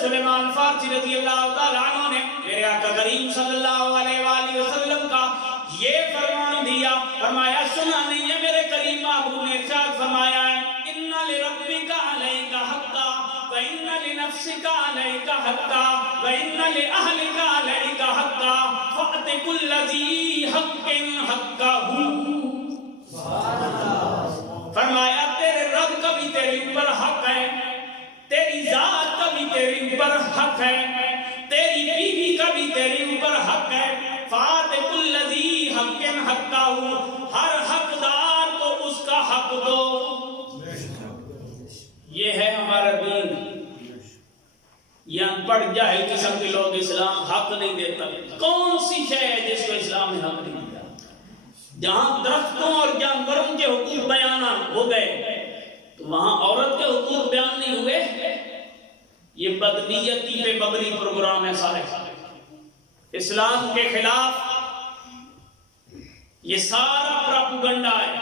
سلیمان فارسی رضی اللہ تعالیٰ عنہ نے میرے آقا کریم صلی اللہ علیہ وآلہ وسلم کا یہ فرمان دیا، فرمایا سنا نہیں ہے میرے کریم محبوب نے ارشاد فرمایا ہے ان لربک علیک حقا وان لنفسک علیک حقا وان لاہلک علیک حقا فأت کل ذی حق حقہ۔ فرمایا تیرے رب کا بھی تیرے اوپر حق ہے، تیری ذات کا بھی تیرے اوپر حق ہے، تیری بیوی کا بھی تیرے اوپر حق ہے، فَآتِ كُلَّ ذِي حَقٍ حَقَّهُ، ہر حقدار کو اس کا حق دو۔ یہ ہے ہمارا دین۔ یہ ان پڑھ جاہل قسم کے لوگ اسلام حق نہیں دیتا۔ کون سی شے ہے جس کو اسلام نے حق نہیں دیا؟ جہاں درختوں اور جانوروں کے حقوق بیان ہو گئے تو وہاں عورت کے حقوق بیان نہیں ہوئے۔ یہ بدنیتی پہ مبنی پروگرام ہے سارے، اسلام کے خلاف یہ سارا پراپیگنڈا ہے۔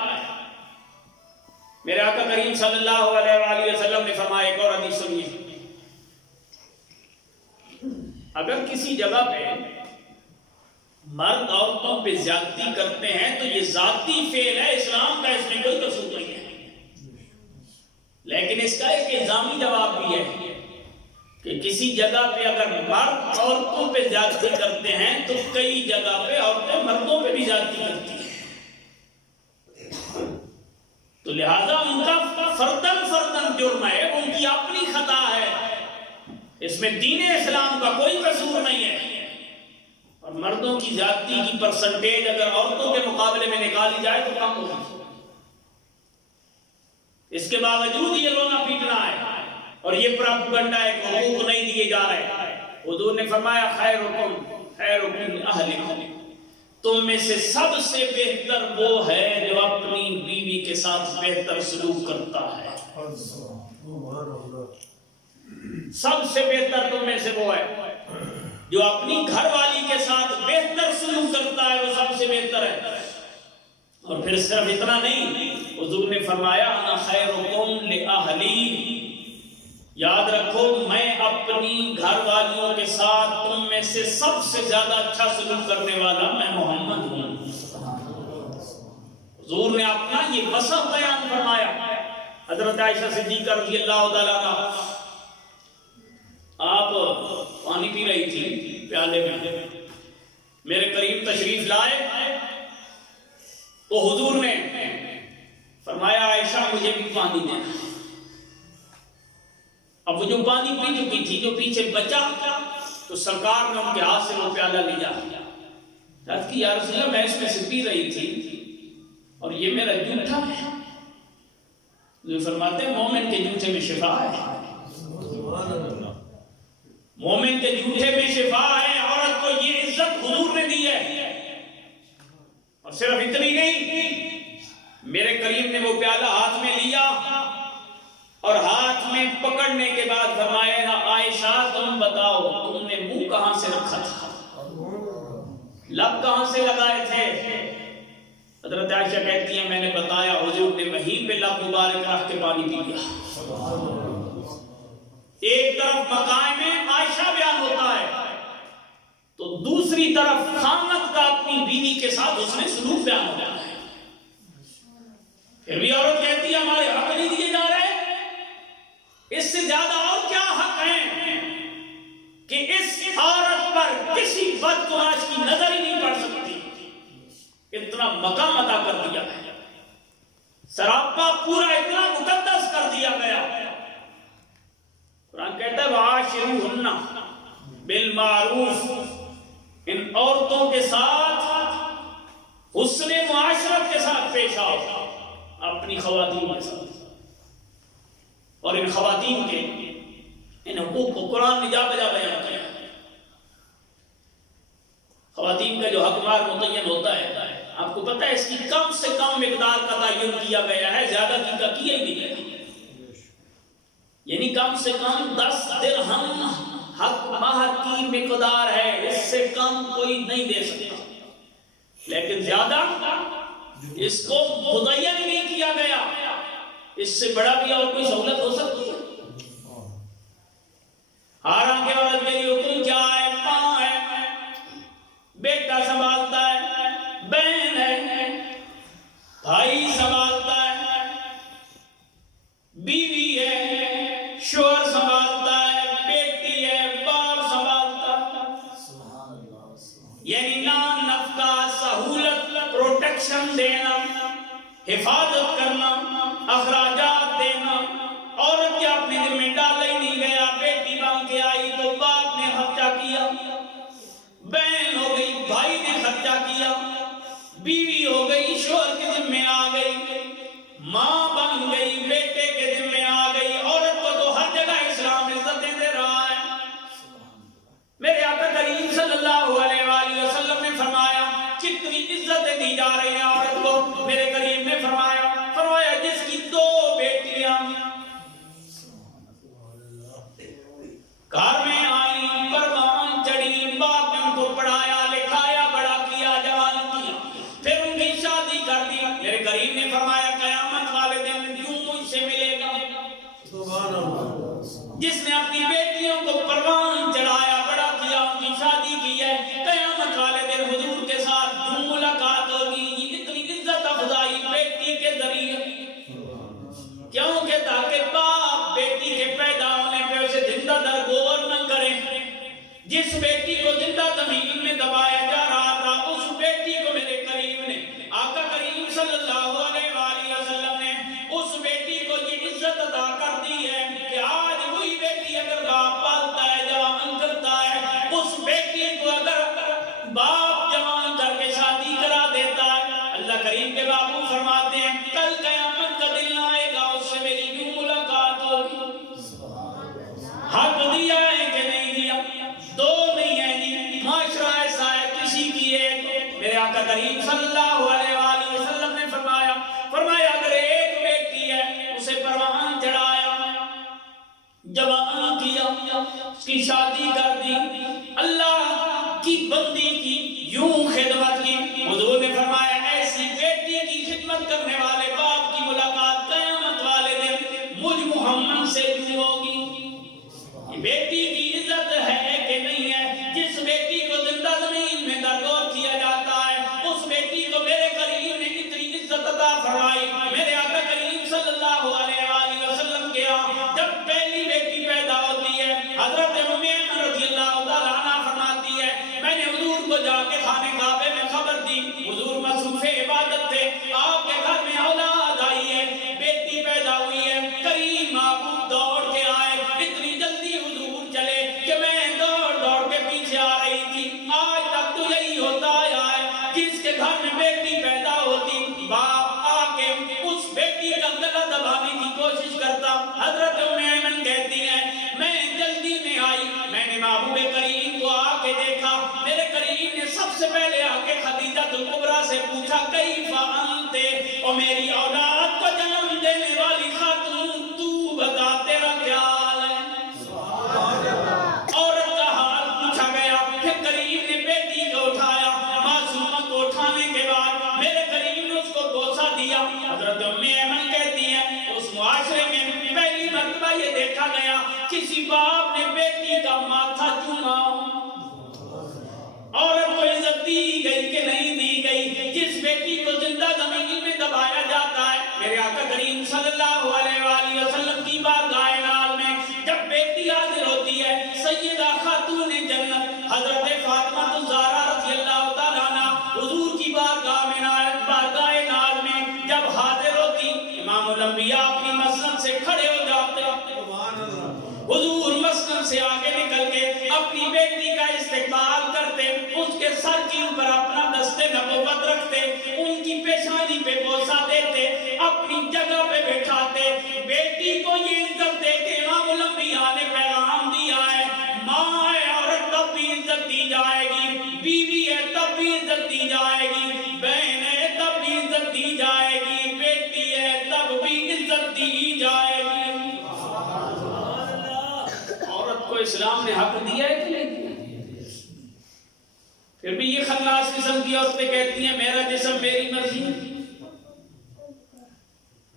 میرے آقا کریم صلی اللہ علیہ وآلہ وسلم نے فرمایا، ایک اور حدیث سنیے، اگر کسی جگہ پہ مرد عورتوں پہ زیادتی کرتے ہیں تو یہ ذاتی فعل ہے، اسلام کا اس میں کوئی قصور نہیں ہے، لیکن اس کا ایک الزامی جواب بھی ہے کہ کسی جگہ پہ اگر مرد عورتوں پہ زیادتی کرتے ہیں تو کئی جگہ پہ عورتیں مردوں پہ بھی زیادتی کرتی ہیں، تو لہذا ان کا فردن جرم ہے، ان کی اپنی خطا ہے، اس میں دین اسلام کا کوئی قصور نہیں ہے۔ اور مردوں کی زیادتی کی پرسنٹیج اگر عورتوں کے مقابلے میں نکالی جائے تو کم ہوگی، اس کے باوجود یہ رونا پیٹنا ہے اور یہ پراپیگنڈا ہے کہ حقوق نہیں دیے جا رہے۔ حضور نے فرمایا خیرکم اہلکم، تم میں سے سب سے بہتر وہ ہے جو اپنی بیوی کے ساتھ بہتر سلوک کرتا ہے۔ سب سے بہتر تم میں سے وہ ہے جو اپنی گھر والی کے ساتھ بہتر سلوک کرتا ہے، وہ سب سے بہتر ہے۔ اور پھر صرف اتنا نہیں، حضور نے فرمایا انا خیرکم لأہلی، یاد رکھو میں اپنی گھر والیوں کے ساتھ تم میں سے سب سے زیادہ اچھا سلوک کرنے والا میں محمد ہوں۔ حضور نے اپنا یہ وصف بیان فرمایا۔ حضرت عائشہ صدیقہ رضی اللہ تعالیٰ عنہا آپ پانی پی رہی تھی پیالے میں، میرے قریب تشریف لائے تو حضور نے فرمایا عائشہ مجھے بھی پانی دینا۔ اب وہ جو پانی پی چکی تھی، جو پیچھے بچا تو سرکار نے ان کے ہاتھ سے وہ پیالہ لیا، کہا کہ یا رسول اللہ میں اس میں سے پی رہی تھی اور یہ میرا جھوٹا ہے۔ جو فرماتے ہیں مومن کے جھوٹے میں شفا ہے، مومن کے جھوٹے میں شفا ہے۔ عورت کو یہ عزت حضور نے دی ہے، اور صرف اتنی نہیں، میرے کریم نے وہ پیالہ ہاتھ میں لیا اور ہاتھ میں پکڑنے کے بعد فرمایا عائشہ تم بتاؤ تم نے منہ کہاں سے رکھا تھا، لب کہاں سے لگائے تھے؟ حضرت عائشہ کہتی ہیں میں نے بتایا، حضور نے وہیں پہ لب مبارک رکھ کے پانی پی لیا۔ ایک طرف مقام عائشہ بیان ہوتا ہے تو دوسری طرف خامد کا اپنی بیوی کے ساتھ اس نے سلوک بیان ہوتا ہے۔ پھر بھی عورت کہتی ہے ہمارے حق نہیں دیے جا رہے، اس سے زیادہ اور کیا حق ہیں کہ اس عورت پر کسی بدگماش کی نظر ہی نہیں پڑ سکتی، اتنا مقام عطا کر دیا ہے، سراپا پورا اتنا مقدس کر دیا گیا۔ قرآن کہتا ہے وَعَاشِرُوهُنَّ بِالْمَعْرُوفِ، ان عورتوں کے ساتھ حسن معاشرت کے ساتھ پیش آؤ، اپنی خواتین کے ساتھ، اور ان خواتین کے ان حقوق کو قرآن نے جا بجا بیان کیا۔ خواتین کا جو حق مار متعین ہوتا ہے، آپ کو پتہ ہے اس کی کم سے کم مقدار کا تعین کیا گیا ہے، زیادہ کی کا کیا ہی نہیں گیا، یعنی کم سے کم 10 درہم حق مہر کی مقدار ہے، اس سے کم کوئی نہیں دے سکتا، لیکن زیادہ اس کو متعین نہیں کیا گیا، اس سے بڑا بھی اور کوئی سہولت ہو سکتی ہے؟ حالانکہ عورت کے لیے حکم کیا ہے؟ ماں ہے، بیٹا سنبھالتا ہے، بہن ہے، بھائی سنبھالتا ہے، بیوی ہے، شوہر سنبھالتا ہے، بیٹی ہے، باپ سنبھالتا ہے. یعنی نام نفقہ، سہولت، پروٹیکشن دینا، حفاظت کرنا، اخراجات دینا. عورت کے اپنے ذمہ ڈالا ہی نہیں گیا. بیٹی مانگ کے آئی تو باپ نے خرچہ کیا، بہن ہو گئی بھائی نے خرچہ کیا، بیوی ہو گئی شوہر کے ذمہ آ گئی، ماں بن گئی بیٹے کے ذمہ آ گئی. عورت کو تو ہر جگہ اسلام عزتیں دے رہا ہے. میرے آقا کریم صلی اللہ علیہ وآلہ وسلم نے فرمایا کتنی عزتیں دی جا رہی ہیں عورت کو. میرے کریم نے فرمایا جس کی 2 بیٹیاں گھر میں آئیں، پروان چڑھی، باپ نے ان کو پڑھایا لکھایا بڑا کیا جوان کیا، پھر ان کی شادی کر دی. میرے کریم نے فرمایا قیامت والے دن یوں مجھ سے ملے گا سبحان اللہ جس نے اپنی بیٹیوں کو پروان چڑھایا بڑا کیا ان کی شادی کی ہے. قیامت والے دن حضور کے ساتھ یوں ملاقات ہوگی. اتنی عزت افزائی بیٹی کے ذریعے، کیوں کہ تاکہ باپ بیٹی کے پیدا ہونے پہ اسے زندہ درگور نہ کرے. جس بیٹی کو زندہ زمین میں دبایا جا رہا تھا اس بیٹی کو میرے کریم نے، آقا کریم صلی اللہ علیہ وآلہ وسلم نے اس بیٹی کو یہ عزت عطا کر دی ہے کہ آج وہی بیٹی اگر باپ پالتا ہے جوان کرتا ہے، اس بیٹی کو اگر باپ جوان کر کے شادی کرا دیتا ہے، اللہ کریم کے بابو فرماتے ہیں کل قیامت کا دن آئے گا اس سے میری یوں ملاقات ہوگی. حق دیا ہے کہ نہیں دیا؟ 2 نہیں ہے جی. معاشرہ ایسا ہے کسی کی ایک. میرے آقا کریم صلی اللہ علیہ وآلہ وسلم نے فرمایا اگر ایک بیٹی ہے اسے پروان چڑھایا، جوان کیا، اس کی شادی کر دی، اللہ کی بندی کی، یوں خدمت کی. حضور نے فرمایا ایسی بیٹی کی خدمت کرنے والے باپ کی ملاقات قیامت والے دن مجھ محمد سے یوں ہوگی. بیٹی کی عزت ہے کہ نہیں ہے؟ جس بیٹی کو زندہ زمین میں درگور کیا جاتا ہے اس بیٹی کو میرے کریم نے اتنی عزت عطا فرمائی. میرے آقا کریم صلی اللہ علیہ وآلہ وسلم کے ہاں جب پہلی بیٹی پیدا ہوتی ہے حضرت ام ایمن رضی اللہ تعالیٰ عنہ فرماتی ہے میں نے حضور کو جا کے خانے کعبے میں خبر دی. حضور مصروف عبادت تھے، آپ کے گھر میں اولاد آئی ہے، بیٹی پیدا ہوئی ہے. کریم محبوب دوڑ کے آئے، اتنی جلدی حضور چلے کہ میں دوڑ دوڑ کے پیچھے آ رہی تھی. آج تک تو یہی ہوتا آیا ہے جس کے گھر میں بیٹی پیدا ہوتی باپ آ کے اس بیٹی کا گلا دبانے کی کوشش کرتا. حضرت ام ایمن کہتی ہیں میں جلدی میں آئی، میں نے محبوب کریم کو آ کے دیکھا. میرے کریم نے سب سے پہلے آ کے خدیجہ الکبریٰ سے پوچھا کیف انت، اور میری اولاد کو جنم دینے والی خاتون تو بتا تیرا کیا حال ہے. عورت کا حال پوچھا گیا. پھر کریم نے بیٹی کو اٹھایا، معصومہ کو اٹھانے کے بعد میرے کریم نے اس کو بوسہ دیا. حضرت ام ایمن کہتی ہیں اس معاشرے میں پہلی مرتبہ یہ دیکھا گیا کسی باپ نے بیٹی کا ماتھا چوما. عورت کو عزت دی گئی کہ نہیں دی گئی؟ جس بیٹی کو زندہ زمین میں دبایا جاتا ہے. میرے آقا کریم صلی اللہ علیہ وآلہ وسلم کی بارگاہ نال میں جب بیٹی حاضر ہوتی ہے سیدہ خاتون جنت حضرت فاطمہ الزہرا رضی اللہ تعالیٰ عنہ حضور کی بارگاہ نال میں جب حاضر ہوتی امام الانبیاء اپنی مسند سے کھڑے ہو جاتے. حضور مسند سے آگے نکل کے اپنی بیٹی کا استقبال کرتے، اس کے سر کے اوپر اپنا دست نبوت رکھتے، ان کی پیشانی پہ بوسہ دیتے، اپنی جگہ پہ بٹھاتے. بیٹی کو یہ عزت دے کے امام الانبیاء نے پیغام دیا ہے ماں ہے عورت تب بھی عزت دی جائے گی، بیوی ہے تب بھی عزت دی جائے گی، بہن ہے تب بھی عزت دی جائے گی، بیٹی ہے تب بھی عزت دی جائے گی. عورت کو اسلام نے حق دیا ہے کہ نہیں دیا؟ پھر بھی یہ خناس قسم کی عورتیں کہتی ہیں میرا جسم میری مرضی.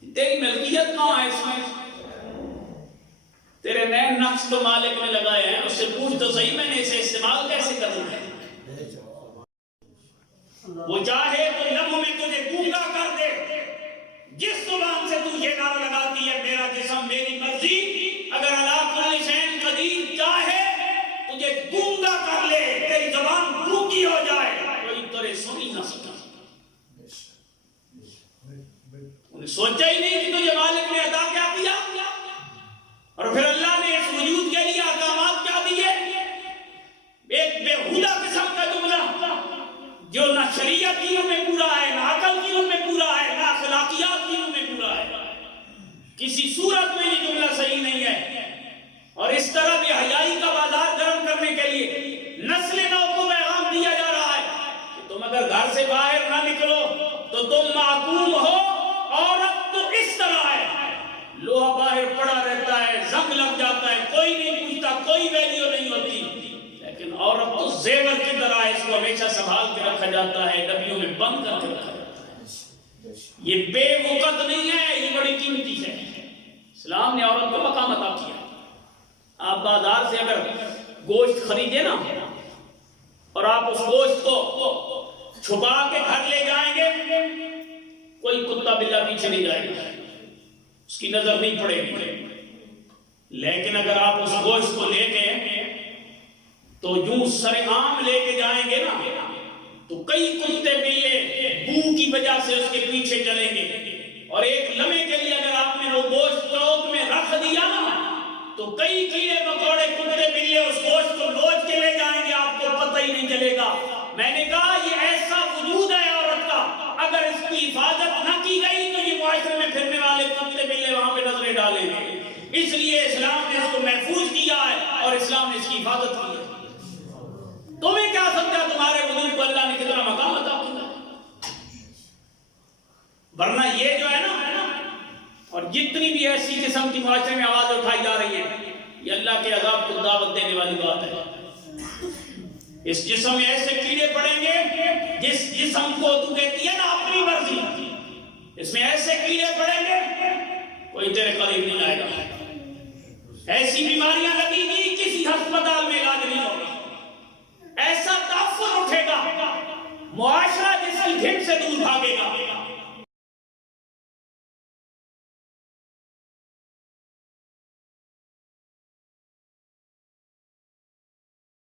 تیری ملکیت کہاں ہے اس میں؟ تیرے نئے نقش تو مالک نے لگائے ہیں، اس سے پوچھ تو صحیح میں نے اسے استعمال کیسے کروں ہے؟ وہ چاہے تو لب میں تجھے گونگا کر دے، جس زبان سے تو یہ نعرہ لگاتی ہے میرا جسم میری مرضی، اگر اللہ کل شیء قدیر چاہے تجھے گونگا کر لے، تیری زبان گونگی ہو جائے، کوئی تیرے سن ہی نہ سکتا۔ انہیں سوچا ہی نہیں کہ تجھے مالک نے عطا کیا کیا، اور پھر اللہ نے اس وجود کے لیے احکامات کیا دیے۔ ایک بےہودہ قسم کا جملہ جو نہ شریعت کی میں پورا ہے، نہ عقل کی میں پورا ہے، نہ اخلاقیات کی میں پورا ہے، کسی صورت میں یہ جملہ صحیح نہیں ہے۔ اور اس طرح بھی حیائی کا بازار گرم کرنے کے لیے نسل نو کو پیغام دیا جا رہا ہے کہ تم اگر گھر سے باہر نہ نکلو تو تم معقوم ہو، عورت تو اس طرح ہے، لوہا باہر پڑا رہتا ہے، زنگ لگ جاتا ہے، کوئی نہیں پوچھتا، کوئی ویلیو نہیں ہوتی، لیکن عورت تو زیور کی طرح ہے، اس کو ہمیشہ سنبھال کے رکھا جاتا ہے، ڈبیوں میں بند کر کے رکھا جاتا ہے۔ یہ بے وقت نہیں ہے، یہ بڑی قیمتی ہے۔ اسلام نے عورت کو مقام عطا کیا۔ آپ بازار سے اگر گوشت خریدے نا اور آپ اس گوشت کو چھپا کے گھر لے جائیں گے، کوئی کتا بلا پیچھے نہیں جائے گا، اس کی نظر نہیں پڑے گی۔ لیکن اگر آپ اس گوشت کو لے کے تو یوں سر عام لے کے جائیں گے نا تو کئی کتے بلے بو کی وجہ سے اس کے پیچھے چلیں گے، اور ایک لمحے کے لیے اگر آپ نے وہ گوشت چوک میں رکھ دیا نا تو کئی کیڑے مکوڑے کتے بلے اس گوشت کو لوچ کے لے جائیں گے، آپ کو پتہ ہی نہیں چلے گا۔ میں نے کہا یہ ایسا وجود ہے عورت کا، اگر اس کی حفاظت نہ کی گئی تو یہ معاشرے میں پھرنے والے کتے بلے وہاں پہ نظریں ڈالیں گے۔ اس لیے اسلام نے اس کو محفوظ کیا ہے اور اسلام نے اس کی حفاظت کی ہے۔ تمہیں کیا سمجھا تمہارے وجود کو اللہ نے کتنا مقام عطا کیا؟ ورنہ یہ جو ہے نا، اور جتنی بھی ایسی قسم کی معاشرے میں آواز اٹھائی جا رہی ہے، یہ اللہ کے عذاب کو دعوت دینے والی بات ہے۔ اس جسم میں ایسے کیڑے پڑیں گے، جس جسم کو تو کہتی ہے نا اپنی مرضی، اس میں ایسے کیڑے پڑیں گے کوئی تیرے قریب نہیں آئے گا، ایسی بیماریاں لگیں گی کسی ہسپتال میں علاج نہیں ہوگا، ایسا تحفظ اٹھے گا، معاشرہ جس کی گھن سے دور بھاگے گا۔